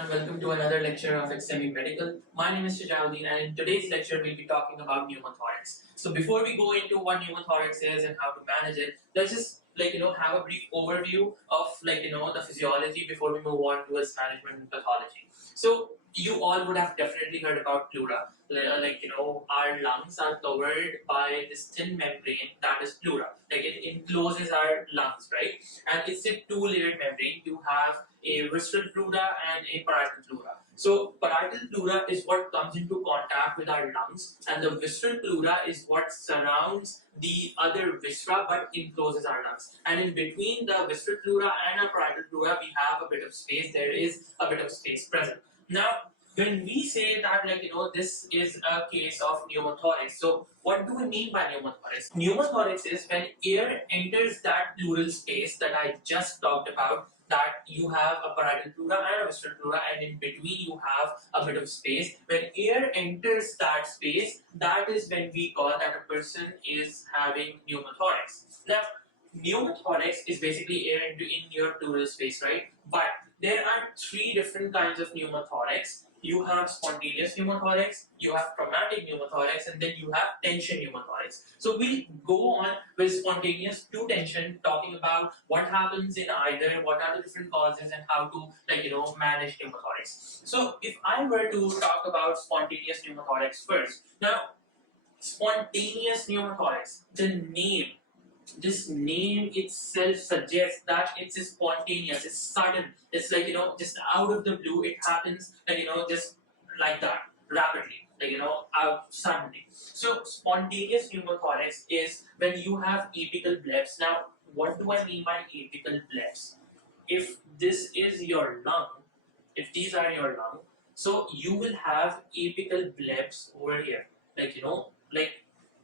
everyone, welcome to another lecture of Excemy Medical. My name is Shujauddin and in today's lecture we'll be talking about pneumothorax. So before we go into what pneumothorax is and how to manage it, let's just have a brief overview of the physiology before we move on towards management and pathology. So you all would have definitely heard about pleura. Our lungs are covered by this thin membrane that is pleura. It encloses our lungs, right? And it's a two-layered membrane. You have a visceral pleura and a parietal pleura. So parietal pleura is what comes into contact with our lungs, and the visceral pleura is what surrounds the other viscera but encloses our lungs. And in between the visceral pleura and our parietal pleura, we have a bit of space. There is a bit of space present. Now, when we say that this is a case of pneumothorax, so what do we mean by pneumothorax? Pneumothorax is when air enters that pleural space that I just talked about, that you have a parietal pleura and a visceral pleura, and in between you have a bit of space. When air enters that space, that is when we call that a person is having pneumothorax. Now, pneumothorax is basically air in your pleural space, right? But there are three different kinds of pneumothorax. You have spontaneous pneumothorax, you have traumatic pneumothorax, and then you have tension pneumothorax. So we'll go on with spontaneous to tension, talking about what happens in either, what are the different causes, and how to manage pneumothorax. So if I were to talk about spontaneous pneumothorax first, now spontaneous pneumothorax, this name itself suggests that it's spontaneous, it's sudden, it's just out of the blue, it happens just like that, rapidly, out suddenly. So spontaneous pneumothorax is when you have apical blebs. Now, what do I mean by apical blebs? If this is your lung, if these are your lung, so you will have apical blebs over here,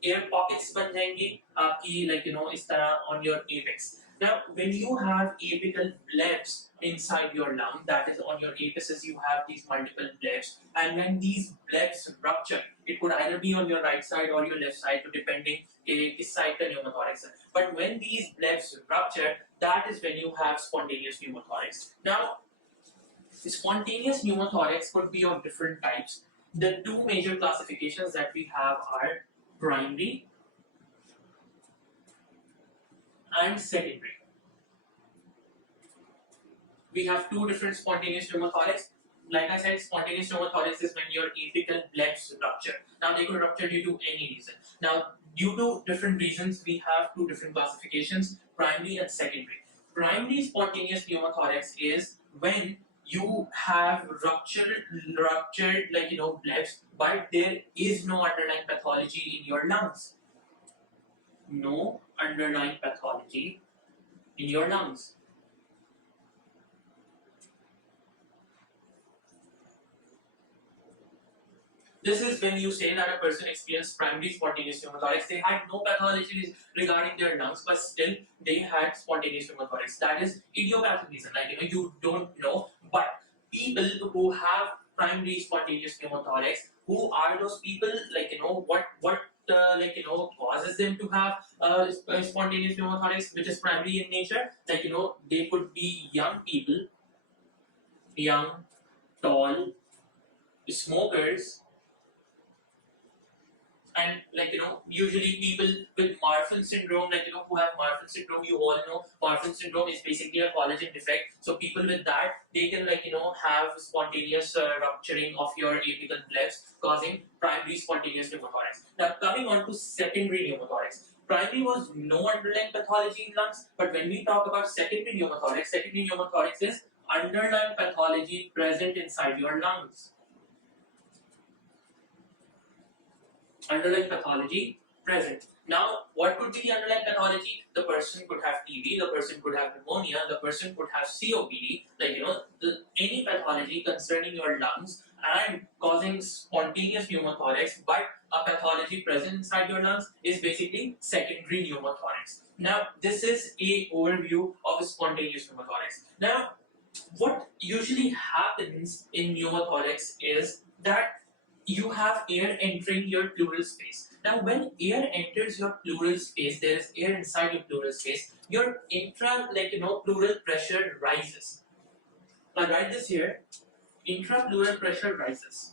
air pockets बन जाएंगी आपकी इस तरह on your apex. Now, when you have apical blebs inside your lung, that is on your apices, you have these multiple blebs, and when these blebs rupture, it could either be on your right side or your left side, depending which side the pneumothorax is. But when these blebs rupture, that is when you have spontaneous pneumothorax. Now, spontaneous pneumothorax could be of different types. The two major classifications that we have are primary and secondary. We have two different spontaneous pneumothorax. Like I said, spontaneous pneumothorax is when your apical blebs rupture. Now, they could rupture due to any reason. Now, due to different reasons, we have two different classifications, primary and secondary. Primary spontaneous pneumothorax is when you have ruptured blebs, but there is no underlying pathology in your lungs. No underlying pathology in your lungs. This is when you say that a person experienced primary spontaneous pneumothorax. They had no pathology regarding their lungs, but still they had spontaneous pneumothorax. That is idiopathic reason. You don't know. But people who have primary spontaneous pneumothorax, who are those people? What causes them to have spontaneous pneumothorax, which is primary in nature? They could be young people, young, tall, smokers. And usually people with Marfan syndrome, who have Marfan syndrome, you all know Marfan syndrome is basically a collagen defect. So people with that, they can have spontaneous rupturing of your apical blebs, causing primary spontaneous pneumothorax. Now, coming on to secondary pneumothorax. Primary was no underlying pathology in lungs, but when we talk about secondary pneumothorax is underlying pathology present inside your lungs. Underlying pathology present. Now, what could be the underlying pathology? The person could have TB, the person could have pneumonia, the person could have COPD, any pathology concerning your lungs and causing spontaneous pneumothorax, but a pathology present inside your lungs is basically secondary pneumothorax. Now, this is a overview of spontaneous pneumothorax. Now, what usually happens in pneumothorax is that you have air entering your pleural space. Now, when air enters your pleural space, there is air inside your pleural space, your pleural pressure rises. I'll write this here. intrapleural pressure rises.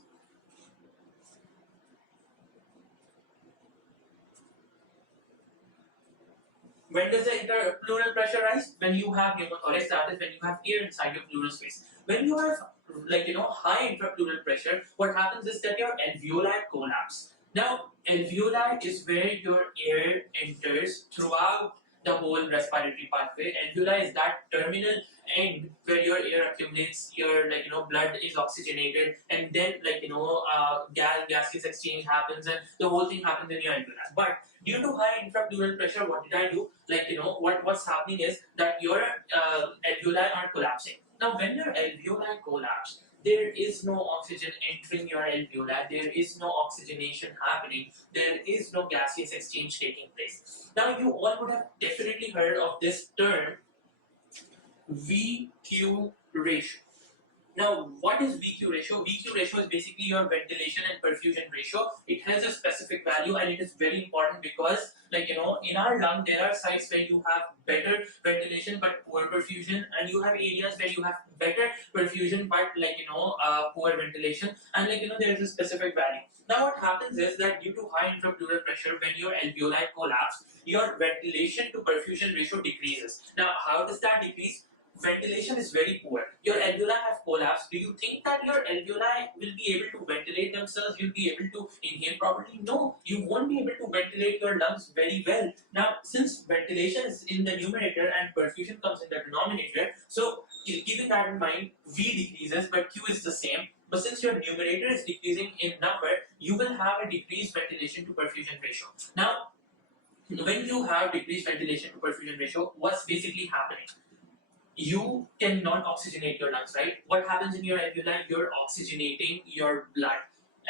When does the interpleural pressure rise? When you have pneumothorax, that is when you have air inside your pleural space. When you have high intrapleural pressure, what happens is that your alveoli collapse. Now, alveoli is where your air enters throughout the whole respiratory pathway. Alveoli is that terminal end where your air accumulates, your blood is oxygenated, and then gaseous exchange happens, and the whole thing happens in your alveoli. But due to high intrapleural pressure, what did I do? What's happening is that your alveoli are collapsing. Now, when your alveoli collapse, there is no oxygen entering your alveoli, there is no oxygenation happening, there is no gaseous exchange taking place. Now, you all would have definitely heard of this term VQ ratio. Now, what is VQ ratio? VQ ratio is basically your ventilation and perfusion ratio. It has a specific value and it is very important because, in our lung, there are sites where you have better ventilation but poor perfusion, and you have areas where you have better perfusion but, poor ventilation, and, there is a specific value. Now, what happens is that due to high intrapleural pressure, when your alveoli collapse, your ventilation to perfusion ratio decreases. Now, how does that decrease? Ventilation is very poor. Your alveoli have collapsed. Do you think that your alveoli will be able to ventilate themselves? You'll be able to inhale properly? No, you won't be able to ventilate your lungs very well. Now, since ventilation is in the numerator and perfusion comes in the denominator, so keeping that in mind, V decreases, but Q is the same. But since your numerator is decreasing in number, you will have a decreased ventilation to perfusion ratio. Now, when you have decreased ventilation to perfusion ratio, what's basically happening? You cannot oxygenate your lungs, right? What happens in your alveoli? You're oxygenating your blood.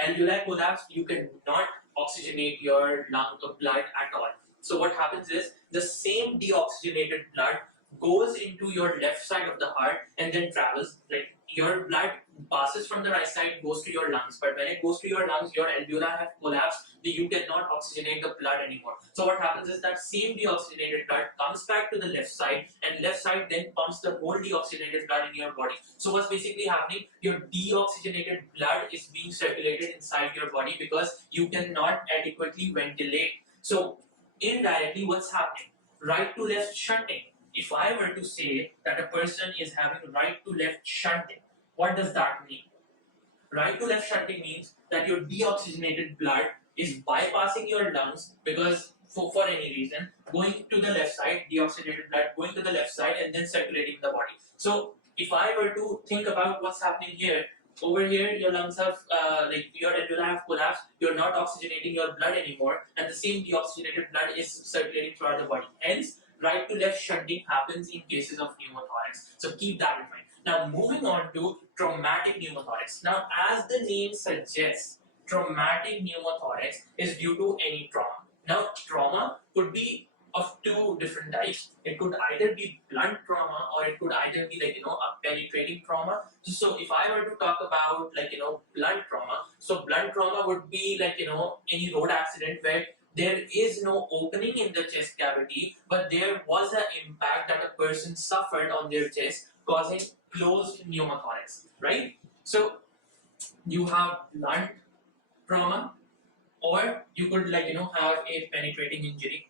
Alveoli collapse, you cannot oxygenate your lung or blood at all. So what happens is the same deoxygenated blood goes into your left side of the heart and then travels. Like your blood passes from the right side, goes to your lungs, but when it goes to your lungs, your alveoli have collapsed, you cannot oxygenate the blood anymore. So what happens is that same deoxygenated blood comes back to the left side, and left side then pumps the whole deoxygenated blood in your body. So what's basically happening? Your deoxygenated blood is being circulated inside your body because you cannot adequately ventilate. So indirectly, what's happening? Right to left shunting. If I were to say that a person is having right to left shunting, what does that mean? Right to left shunting means that your deoxygenated blood is bypassing your lungs because for any reason, going to the left side, deoxygenated blood going to the left side and then circulating the body. So if I were to think about what's happening here, over here your lungs have, your alveoli have collapsed, you're not oxygenating your blood anymore, and the same deoxygenated blood is circulating throughout the body. Hence, right to left shunting happens in cases of pneumothorax. So keep that in mind. Now, moving on to traumatic pneumothorax. Now, as the name suggests, traumatic pneumothorax is due to any trauma. Now, trauma could be of two different types. It could either be blunt trauma or it could either be a penetrating trauma. So if I were to talk about blunt trauma, so blunt trauma would be any road accident where there is no opening in the chest cavity, but there was an impact that a person suffered on their chest, causing closed pneumothorax, right? So you have blunt trauma, or you could have a penetrating injury.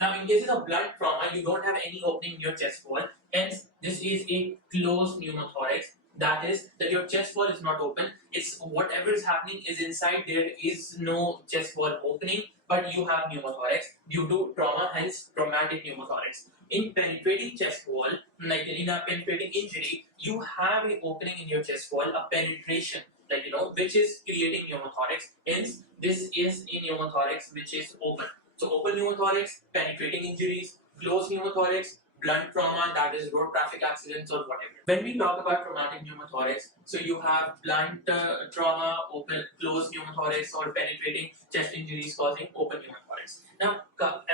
Now, in cases of blunt trauma, you don't have any opening in your chest wall. Hence, this is a closed pneumothorax. That is, that your chest wall is not open. It's whatever is happening is inside. There is no chest wall opening, but you have pneumothorax due to trauma. Hence, traumatic pneumothorax. In penetrating chest wall, like in a penetrating injury, you have an opening in your chest wall, a penetration, which is creating pneumothorax. Hence, this is a pneumothorax which is open. So open pneumothorax, penetrating injuries, closed pneumothorax, blunt trauma, that is road traffic accidents or whatever. When we talk about traumatic pneumothorax, so you have blunt trauma, open, closed pneumothorax, or penetrating chest injuries causing open pneumothorax. Now,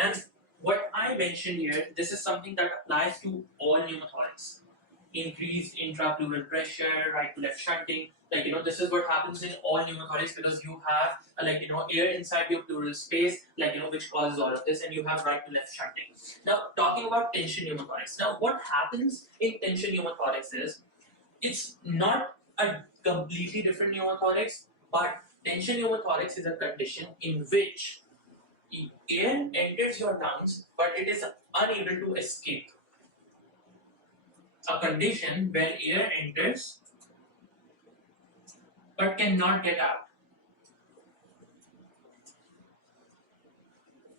and what I mentioned here, this is something that applies to all pneumothorax. increased intrapleural pressure, right to left shunting. This is what happens in all pneumothorax because you have air inside your pleural space, which causes all of this, and you have right to left shunting. Now, talking about tension pneumothorax. Now, what happens in tension pneumothorax is it's not a completely different pneumothorax, but tension pneumothorax is a condition in which air enters your lungs, but it is unable to escape. A condition where air enters but cannot get out.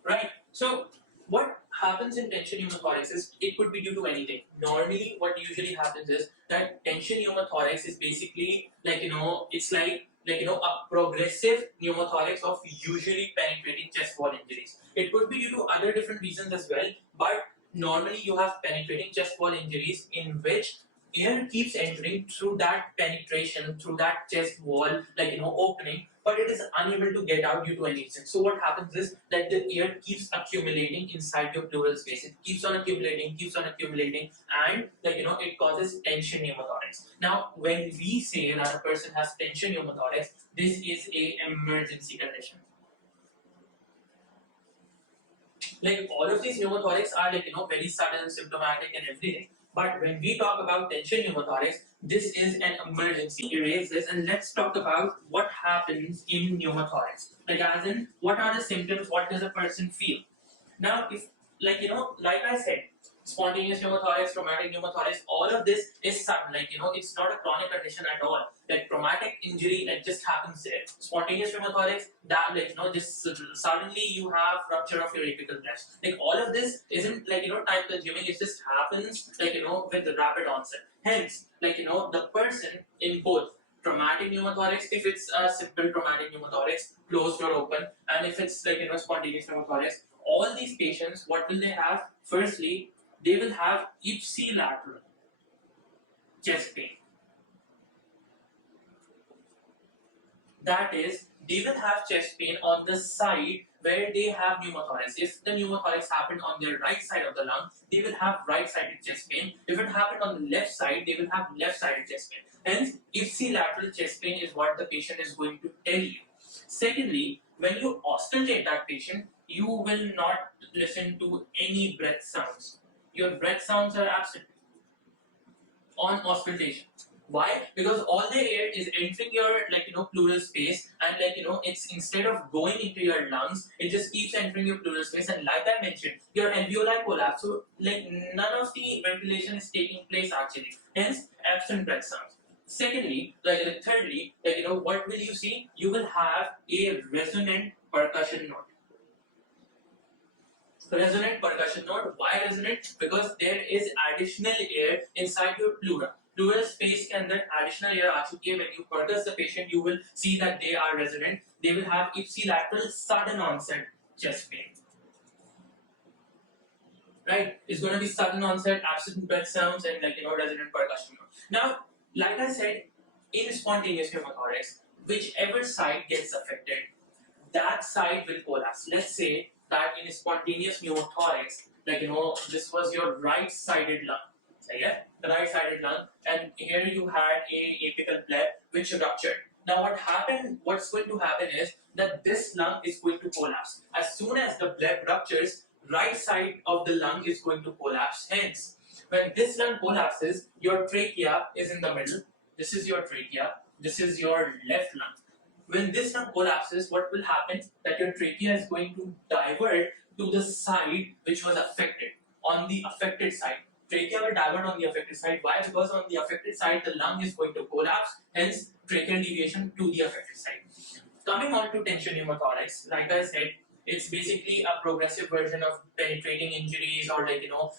Right? So, what happens in tension pneumothorax is it could be due to anything. Normally, what usually happens is that tension pneumothorax is basically it's like a progressive pneumothorax of usually penetrating chest wall injuries. It could be due to other different reasons as well, but normally you have penetrating chest wall injuries in which air keeps entering through that penetration, through that chest wall, opening, but it is unable to get out due to any reason. So what happens is that the air keeps accumulating inside your pleural space. It keeps on accumulating, and it causes tension pneumothorax. Now, when we say that a person has tension pneumothorax, this is a emergency condition. All of these pneumothorax are very sudden, symptomatic, and everything. But when we talk about tension pneumothorax, this is an emergency. Erase this and let's talk about what happens in pneumothorax. As in, what are the symptoms? What does a person feel? Now, if like I said, spontaneous pneumothorax, traumatic pneumothorax, all of this is sudden. It's not a chronic condition at all. Traumatic injury, just happens there. Spontaneous pneumothorax, that just suddenly you have rupture of your apical clefts. All of this isn't time consuming. It just happens with rapid onset. Hence, the person in both traumatic pneumothorax, if it's a simple traumatic pneumothorax, closed or open, and if it's spontaneous pneumothorax, all these patients, what will they have? Firstly, they will have ipsilateral chest pain. That is, they will have chest pain on the side where they have pneumothorax. If the pneumothorax happened on their right side of the lung, they will have right-sided chest pain. If it happened on the left side, they will have left-sided chest pain. Hence, ipsilateral chest pain is what the patient is going to tell you. Secondly, when you auscultate that patient, you will not listen to any breath sounds. Your breath sounds are absent on auscultation. Why? Because all the air is entering your pleural space, and it's instead of going into your lungs, it just keeps entering your pleural space, and like I mentioned, your alveoli collapse. So none of the ventilation is taking place actually. Hence, absent breath sounds. Secondly, thirdly, what will you see? You will have a resonant percussion note. Resonant percussion note. Why resonant? Because there is additional air inside your pleura. Pleural space के अंदर additional air आ चुकी है. When you percuss the patient, you will see that they are resonant. They will have ipsilateral sudden onset chest pain. Right? It's going to be sudden onset, absent breath sounds, and resonant percussion note. Now, like I said, in spontaneous pneumothorax, whichever side gets affected, that side will collapse. Let's say that in spontaneous pneumothorax, this was your right-sided lung. Yeah, the right-sided lung, and here you had a apical pleb which ruptured. Now, what's going to happen is that this lung is going to collapse. As soon as the pleb ruptures, right side of the lung is going to collapse. Hence, when this lung collapses, your trachea is in the middle. This is your trachea. This is your left lung. When this lung collapses, what will happen? That your trachea is going to divert to the side which was affected. On the affected side, trachea will divert on the affected side. Why? Because on the affected side, the lung is going to collapse. Hence, tracheal deviation to the affected side. Coming on to tension pneumothorax, like I said, it's basically a progressive version of penetrating injuries, or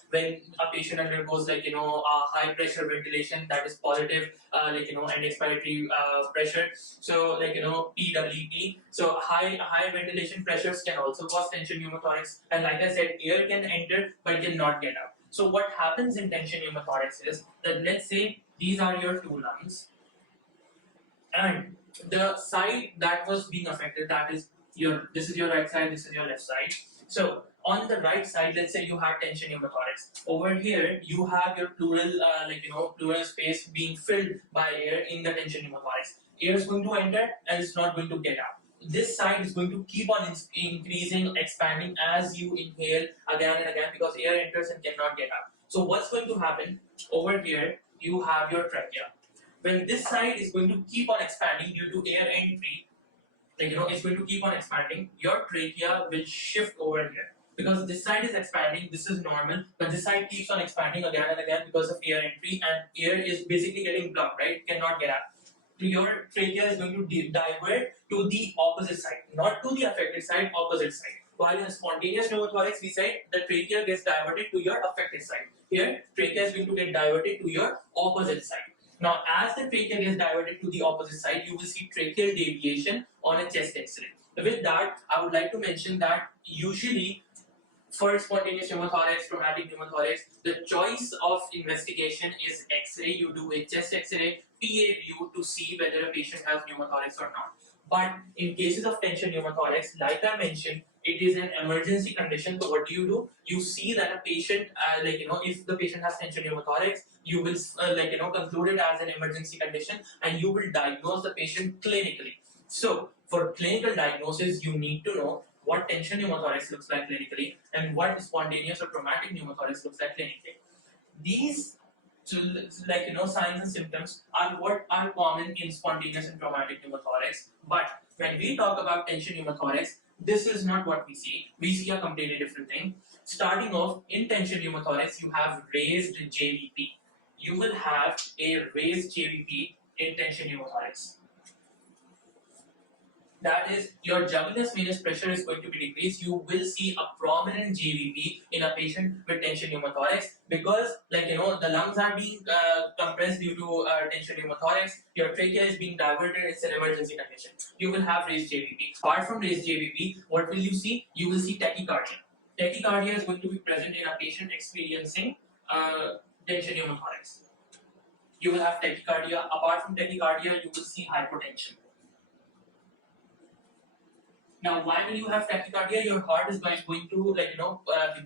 when a patient undergoes a high pressure ventilation that is positive and expiratory pressure. So PWP. So high ventilation pressures can also cause tension pneumothorax, and like I said, air can enter but cannot get out. So what happens in tension pneumothorax is that, let's say these are your two lungs, and the side that was being affected, this is your right side, this is your left side. So On the right side, let's say you have tension pneumothorax. Over here, you have your pleural, pleural space being filled by air in the tension pneumothorax. Air is going to enter and it's not going to get out. This side is going to keep on increasing, expanding as you inhale again and again because air enters and cannot get out. So what's going to happen over here? You have your trachea. When this side is going to keep on expanding due to air entry, it's going to keep on expanding, your trachea will shift over here. Because this side is expanding, this is normal, but this side keeps on expanding again and again because of air entry, and air is basically getting blocked, right? It cannot get out. So your trachea is going to divert to the opposite side, not to the affected side, opposite side. While in spontaneous pneumothorax, we said the trachea gets diverted to your affected side. Here, trachea is going to get diverted to your opposite side. Now, as the trachea gets diverted to the opposite side, you will see tracheal deviation on a chest X-ray. With that, I would like to mention that usually for spontaneous pneumothorax, traumatic pneumothorax, the choice of investigation is X-ray. You do a chest X-ray, PA view to see whether a patient has pneumothorax or not. But in cases of tension pneumothorax, like I mentioned, it is an emergency condition. So what do? You see that a patient, if the patient has tension pneumothorax, you will conclude it as an emergency condition, and you will diagnose the patient clinically. So for clinical diagnosis, you need to know what tension pneumothorax looks like clinically and what spontaneous or traumatic pneumothorax looks like clinically. These signs and symptoms are what are common in spontaneous and traumatic pneumothorax. But when we talk about tension pneumothorax, this is not what we see. We see a completely different thing. Starting off, in tension pneumothorax, you have raised JVP. You will have a raised JVP in tension pneumothorax. That is, your jugular venous pressure is going to be decreased. You will see a prominent JVP in a patient with tension pneumothorax because, the lungs are being compressed due to tension pneumothorax. Your trachea is being diverted. It's an emergency condition. You will have raised JVP. Apart from raised JVP, what will you see? You will see tachycardia. Tachycardia is going to be present in a patient experiencing tension pneumothorax. You will have tachycardia. Apart from tachycardia, you will see hypotension. Now, why will you have tachycardia? Your heart is going to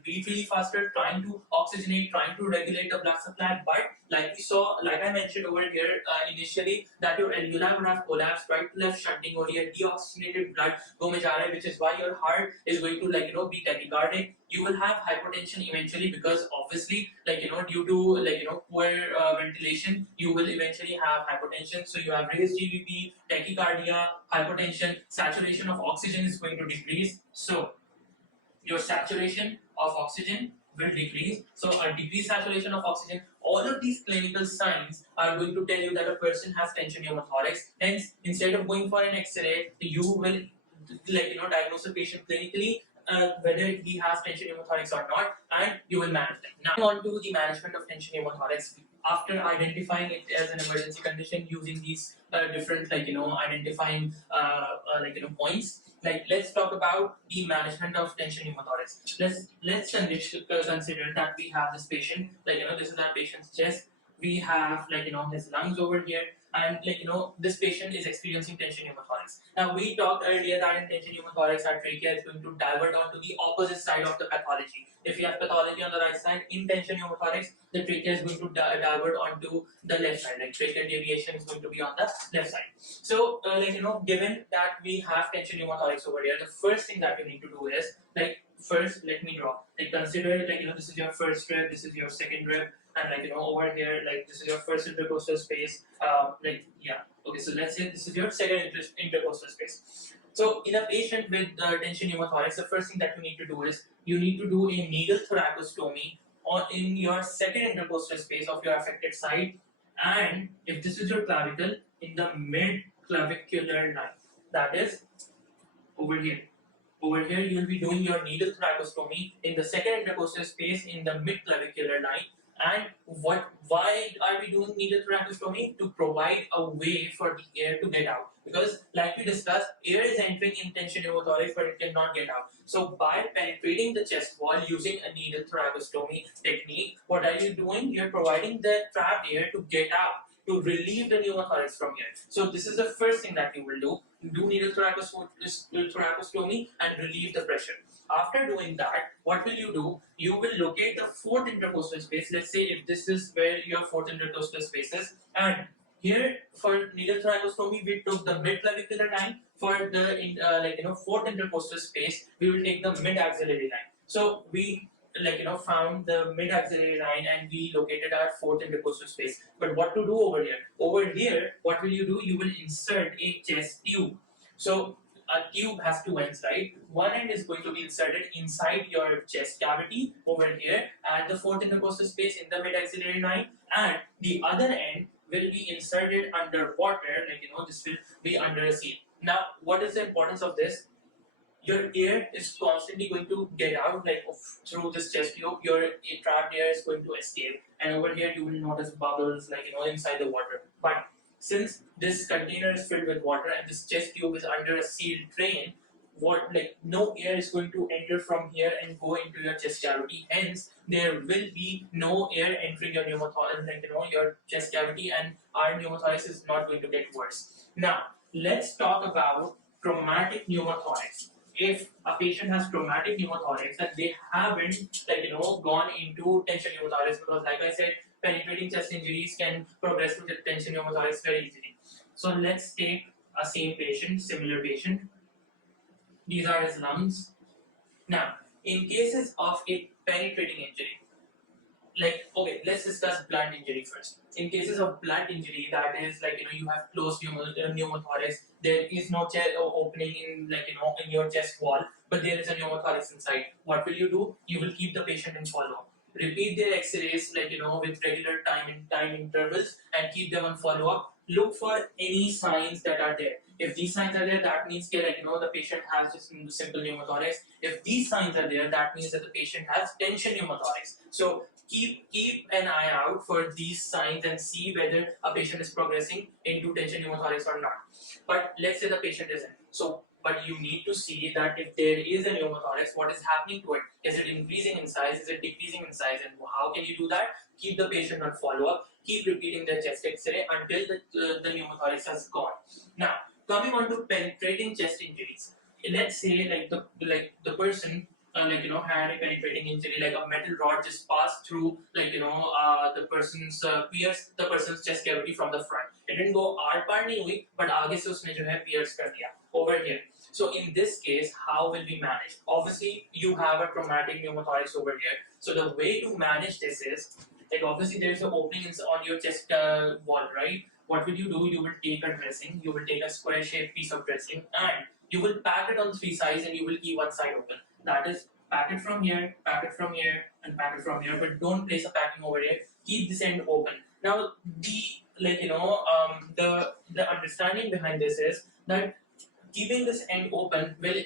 beat really faster, trying to oxygenate, trying to regulate the blood supply. But like we saw, like I mentioned over here initially, that your alveoli would have collapsed, right to left shunting, or your deoxygenated blood go majare, which is why your heart is going to be tachycardic. You will have hypotension eventually because obviously due to poor ventilation, you will eventually have hypotension. So you have raised GVP, tachycardia, hypotension, saturation of oxygen is going to decrease. So your saturation of oxygen will decrease. So a decreased saturation of oxygen, all of these clinical signs are going to tell you that a person has tension pneumothorax. Hence, instead of going for an X-ray, you will diagnose a patient clinically whether he has tension pneumothorax or not, and you will manage them. Now, on to the management of tension pneumothorax. After identifying it as an emergency condition using these different identifying points, let's talk about the management of tension pneumothorax. Let's consider that we have this patient, this is our patient's chest. We have his lungs over here, and this patient is experiencing tension pneumothorax. Now, we talked earlier that in tension pneumothorax, our trachea is going to divert onto the opposite side of the pathology. If you have pathology on the right side, in tension pneumothorax, the trachea is going to divert onto the left side. Tracheal deviation is going to be on the left side. So, given that we have tension pneumothorax over here, the first thing that you need to do is first, let me draw. Consider this is your first rib, this is your second rib, and over here, this is your first intercostal space. Okay, so let's say this is your second intercostal space. So in a patient with tension pneumothorax, the first thing that you need to do is you need to do a needle thoracostomy in your second intercostal space of your affected side, and if this is your clavicle, in the mid clavicular line, that is over here. Over here, you will be doing your needle thoracostomy in the second intercostal space in the mid clavicular line. And why are we doing needle thoracostomy? To provide a way for the air to get out. Because like we discussed, air is entering in tension pneumothorax, but it cannot get out. So by penetrating the chest wall using a needle thoracostomy technique, what are you doing? You're providing the trapped air to get out. to relieve the pneumothorax from here. So this is the first thing that you will do. Do needle thoracostomy and relieve the pressure. After doing that, what will you do? You will locate the fourth intercostal space. Let's say if this is where your fourth intercostal space is, and here for needle thoracostomy we took the mid-clavicular line. For the fourth intercostal space, we will take the mid-axillary line. So we found the mid-axillary line and we located our fourth intercostal space. But what to do over here? Over here, what will you do? You will insert a chest tube. So a tube has two ends, right? One end is going to be inserted inside your chest cavity over here at the fourth intercostal space in the mid-axillary line, and the other end will be inserted underwater, this will be under a seal. Now, what is the importance of this? Your air is constantly going to get out through this chest tube. Your trapped air is going to escape, and over here you will notice bubbles inside the water. But since this container is filled with water and this chest tube is under a sealed drain, no air is going to enter from here and go into your chest cavity. Hence, there will be no air entering your pneumothorax, your chest cavity, and our pneumothorax is not going to get worse. Now, let's talk about traumatic pneumothorax. If a patient has traumatic pneumothorax and they haven't gone into tension pneumothorax, because like I said, penetrating chest injuries can progress to tension pneumothorax very easily. So let's take a similar patient. These are his lungs. Now, in cases of a penetrating injury, let's discuss blunt injury first. In cases of blunt injury, that is you have closed pneumothorax, there is no opening in in your chest wall, but there is a pneumothorax inside. What will you do? You will keep the patient in follow-up. Repeat their X-rays with regular time intervals and keep them on follow-up. Look for any signs that are there. If these signs are there, that means the patient has just simple pneumothorax. If these signs are there, that means that the patient has tension pneumothorax. So keep an eye out for these signs and see whether a patient is progressing into tension pneumothorax or not. But let's say the patient isn't. But you need to see that if there is a pneumothorax, what is happening to it? Is it increasing in size? Is it decreasing in size? And how can you do that? Keep the patient on follow-up. Keep repeating their chest X-ray until the pneumothorax has gone. Now, coming on to penetrating chest injuries. Let's say the person had a penetrating injury, like a metal rod just passed through the person's pierced the person's chest cavity from the front. It didn't go आर पार नहीं हुई, but आगे से उसने जो है pierce कर दिया over here. So in this case, how will we manage? Obviously, you have a traumatic pneumothorax over here. So the way to manage this is obviously there is an opening on your chest wall, right? What will you do? You will take a dressing. You will take a square-shaped piece of dressing and you will pack it on three sides and you will keep one side open. That is, pack it from here, pack it from here, and pack it from here. But don't place a packing over here. Keep this end open. Now, the understanding behind this is that keeping this end open will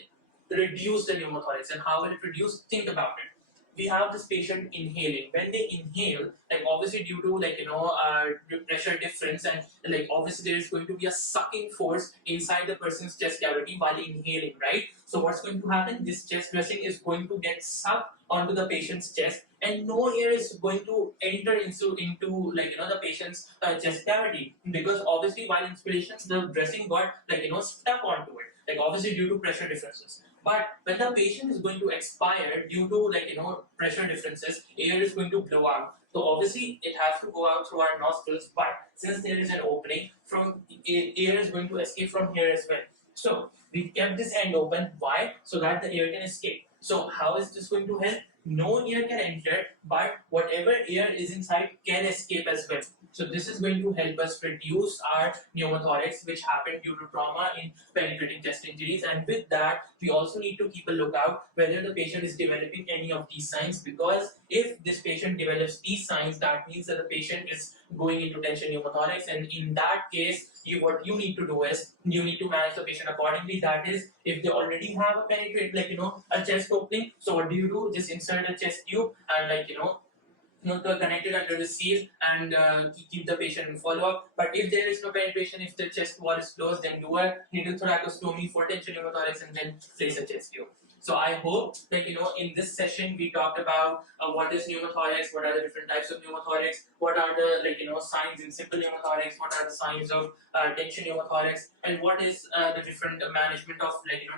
reduce the pneumothorax. And how will it reduce? Think about it. We have this patient inhaling. When they inhale, obviously due to pressure difference and obviously there is going to be a sucking force inside the person's chest cavity while inhaling, right? So what's going to happen? This chest dressing is going to get sucked onto the patient's chest, and no air is going to enter into the patient's chest cavity, because obviously while inspiration the dressing got stuck onto it, obviously due to pressure differences. But when the patient is going to expire due to pressure differences, air is going to blow out. So obviously it has to go out through our nostrils, but since there is an opening, from air is going to escape from here as well. So we kept this end open. Why? So that the air can escape. So how is this going to help? No air can enter, but whatever air is inside can escape as well. So this is going to help us reduce our pneumothorax, which happened due to trauma in penetrating chest injuries. And with that, we also need to keep a lookout whether the patient is developing any of these signs, because if this patient develops these signs, that means that the patient is going into tension pneumothorax, and in that case, what you need to do is you need to manage the patient accordingly. That is, if they already have a penetrate a chest opening, so what do? Just insert a chest tube and connect it under the seal and keep the patient in follow-up. But if there is no penetration, if the chest wall is closed, then do a needle thoracostomy for tension pneumothorax and then place a chest tube. So I hope that in this session we talked about what is pneumothorax, what are the different types of pneumothorax, what are the signs in simple pneumothorax, what are the signs of tension pneumothorax, and what is the different management of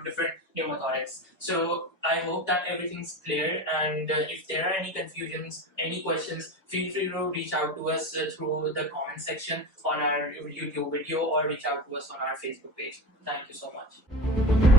different pneumothorax. So I hope that everything's clear, and if there are any confusions, any questions, feel free to reach out to us through the comment section on our YouTube video or reach out to us on our Facebook page. Thank you so much.